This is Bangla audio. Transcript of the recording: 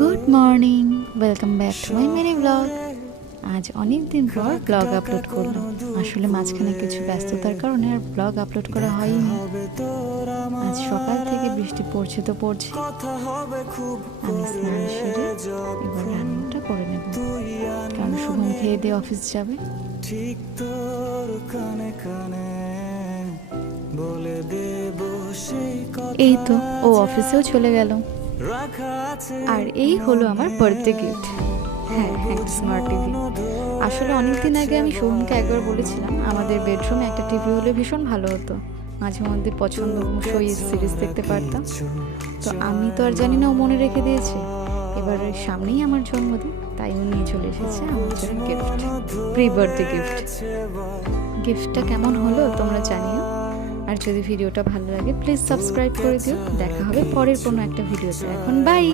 Good morning, welcome back to my mini blog. আজ অনেক দিন পর ব্লগ আপলোড করলাম। আসলে মাঝখানে কিছু ব্যস্ততার কারণে আর ব্লগ আপলোড করা হয়নি। আজ সকাল থেকে বৃষ্টি পড়ছে তো পড়ছে। আমি স্নান সেরে এবার রান্নাটা করে নেব, কারণ শুভম খেয়ে দিয়ে অফিস যাবে। ঠিক তোর কানে কানে বলে দেব সেই কথা। এই তো ও অফিসেও চলে গেল। আর এই হলো আমার বার্থডে গিফট। হ্যাঁ, একটা স্মার্ট টিভি। আসলে অনেকদিন আগে আমি শুভমকে একবার বলেছিলাম আমাদের বেডরুমে একটা টিভি হলে ভীষণ ভালো হতো, মাঝে মধ্যে পছন্দ মতোই সিরিজ দেখতে পারতাম। তো আমি তো আর জানি না ও মনে রেখে দিয়েছে। এবার সামনেই আমার জন্মদিন, তাই ও নিয়ে চলে এসেছে আমার জন্য গিফট, প্রি বার্থডে গিফট। গিফটটা কেমন হলো তোমরা জানিও। আর যদি ভিডিওটা ভালো লাগে প্লিজ সাবস্ক্রাইব করে দিও। দেখা হবে পরের কোনো একটা ভিডিওতে। এখন বাই।